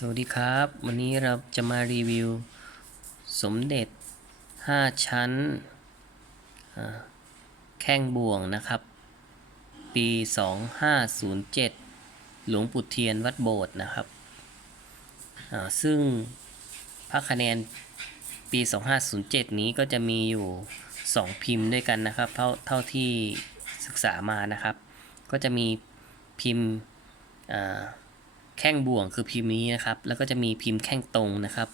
สวัสดีครับ วันนี้เราจะมารีวิว สมเด็จ 5 ชั้น แข้งบ่วงนะครับ ปี 2507 หลวงปู่เทียนวัดโบสถ์นะครับซึ่งพระคะแนนปี 2507 นี้ก็จะมีอยู่ 2 พิมพ์ด้วยกันนะครับ เท่าเท่าที่ศึกษามานะครับ ก็จะมีพิมพ์ แข้งบ่วงคือพิมพ์นี้นะครับ แล้วก็จะมีพิมพ์แข้งตรงนะครับ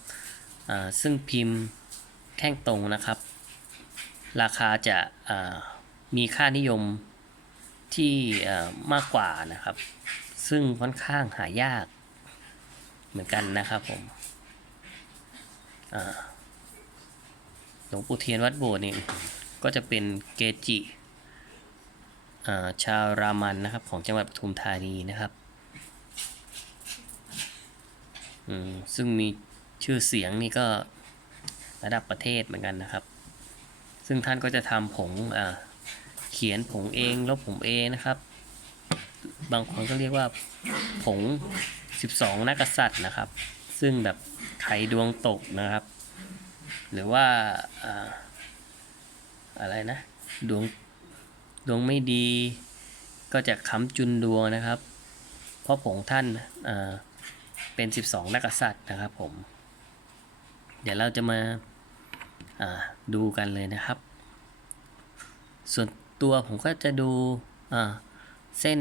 ซึ่งพิมพ์แข้งตรงนะครับ ราคาจะามีค่านิยมที่มากกว่านะครับ ซึ่งค่อนข้างหายากเหมือนกันนะครับผมหลวงปู่เทียนวัดโบสถ์นี่ก็จะเป็นเกจิาชาวรามันนะครับของจังหวัดปทุมธานีนะครับ อืม ซึ่งมีชื่อเสียงนี่ก็ระดับประเทศเหมือนกันนะครับ ซึ่งท่านก็จะทำผงเขียนผงเองลบผงเองนะครับ บางคนก็เรียกว่าผง 12 นักษัตริย์นะครับ ซึ่งแบบไขดวงตกนะครับ หรือว่าอ่าอะไรนะ ดวงดวงไม่ดีก็จะค้ำจุนดวงนะครับ เพราะผงท่านอ่า เป็น 12นักกษัตริย์นะครับผม เดี๋ยวเราจะมาาดูกันเลยนะครับ ส่วนตัวผมก็จะดูเส้น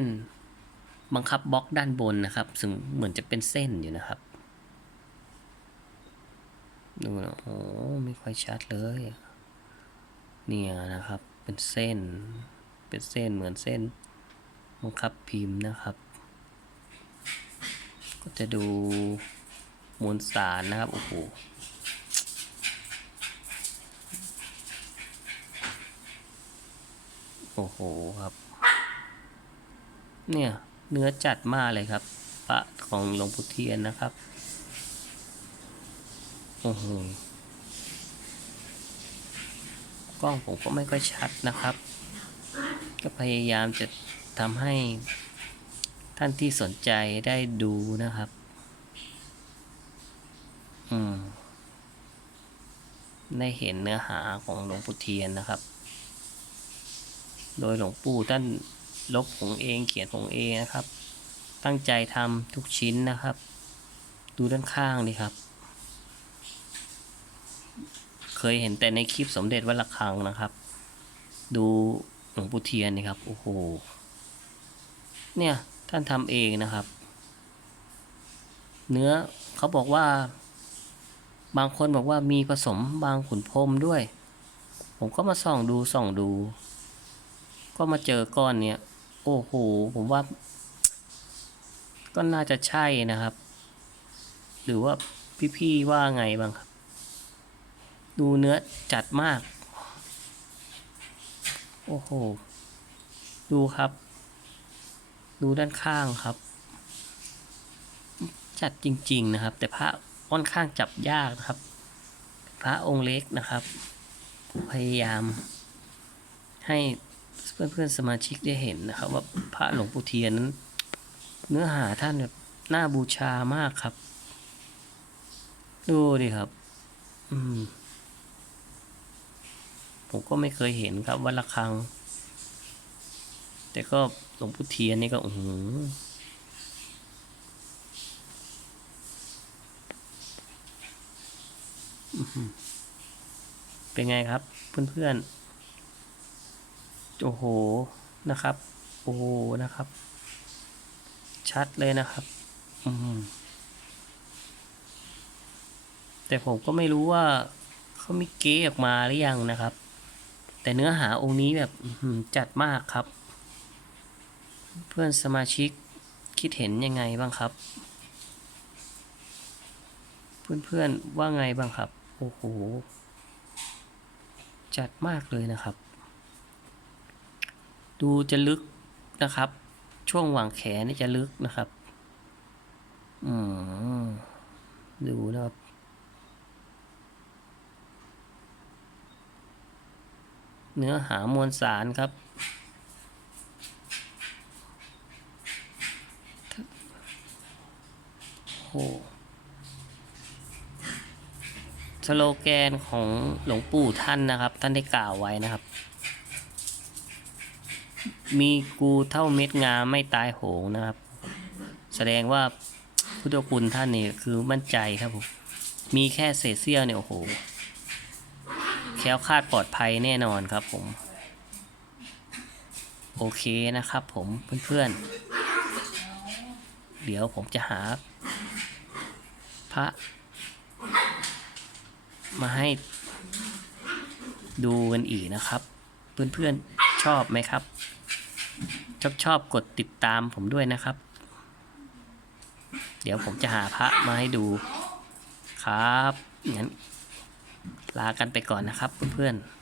บังคับบล็อกด้านบนนะครับ ซึ่งเหมือนจะเป็นเส้นอยู่นะครับ ดูนะโอ้ไม่ค่อยชัดเลย เนี่ยนะครับ เป็นเส้น เป็นเส้นเหมือนเส้นบังคับพิมพ์นะครับ ก็จะดูมวลสารนะครับ โอ้โหโอ้โหครับ เนี่ยเนื้อจัดมากเลยครับพระของหลวงปู่เทียนนะครับ โอ้โหกล้องผมก็ไม่ค่อยชัดนะครับ ก็พยายามจะทำให้ ท่านที่สนใจได้ดูนะครับ อืม ได้เห็นเนื้อหาของหลวงปู่เทียนนะครับ โดยหลวงปู่ท่านลบผงเองเขียนผงเองนะครับ ตั้งใจทำทุกชิ้นนะครับ ดูด้านข้างดิครับ เคยเห็นแต่ในคลิปสมเด็จวัดระฆังนะครับ ดูหลวงปู่เทียนนี่ครับ โอ้โห เนี่ย ท่านทำเองนะครับ เนื้อเขาบอกว่า บางคนบอกว่ามีผสมบางขุนพรมด้วย ผมก็มาส่องดูส่องดู ก็มาเจอก้อนเนี้ยโอ้โหผมว่า ก็น่าจะใช่นะครับ หรือว่าพี่ๆว่าไงบ้างครับ ดูเนื้อจัดมาก โอ้โห ดูครับ ดูด้านข้างครับ จัดจริง ๆนะครับ แต่พระค่อนข้างจับยากนะครับ พระองค์เล็กนะครับ พยายามให้เพื่อนๆสมาชิกได้เห็นนะครับ ว่าพระหลวงปู่เทียนนั้น เนื้อหาท่านแบบน่าบูชามากครับ ดูดิครับ อืมผมก็ไม่เคยเห็นครับวัดระฆัง แต่ก็หลวงปู่เทียนนี่ก็โอ้โหเป็นไงครับ เพื่อนๆ โอ้โหนะครับ โอ้โหนะครับ ชัดเลยนะครับอืมแต่ผมก็ไม่รู้ว่าเขามีเก๊ออกมาหรือยังนะครับ แต่เนื้อหาองค์นี้แบบจัดมากครับ เพื่อนสมาชิกคิดเห็นยังไงบ้างครับ เพื่อนๆว่าไงบ้างครับ โอ้โห จัดมากเลยนะครับ ดูจะลึกนะครับ ช่วงหว่างแขนนี่จะลึกนะครับ อืม ดูนะครับเนื้อหามวลสารครับ โอ้โหสโลแกนของหลวงปู่ท่านนะครับ ท่านได้กล่าวไว้นะครับ มีกูเท่าเม็ดงาไม่ตายโหงนะครับ แสดงว่าพุทธคุณท่านนี่คือมั่นใจครับผมมีแค่เศษเสี้ยวเนี่ยโอ้โหแคล้วคลาดปลอดภัยแน่นอนครับผม โอเคนะครับผมเพื่อนๆเดี๋ยวผมจะหา พระ มาให้ดูกันอีกนะครับ เพื่อนๆชอบไหมครับ ชอบชอบกดติดตามผมด้วยนะครับ เดี๋ยวผมจะหาพระมาให้ดูครับงั้นลากันไปก่อนนะครับเพื่อนๆ